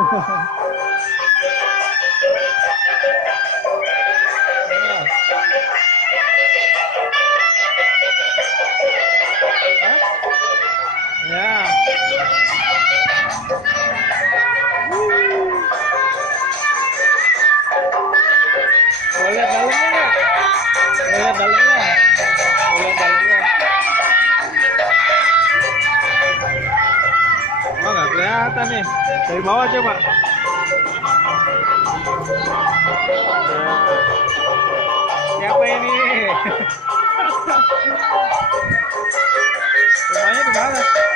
Ya. Boleh lihat dalamnya nggak? Boleh lihat dalamnya? Boleh lihat dalamnya? Oh, nggak kelihatan nih. Dari bawah coba. Nah, siapa ini? Rumahnya di mana?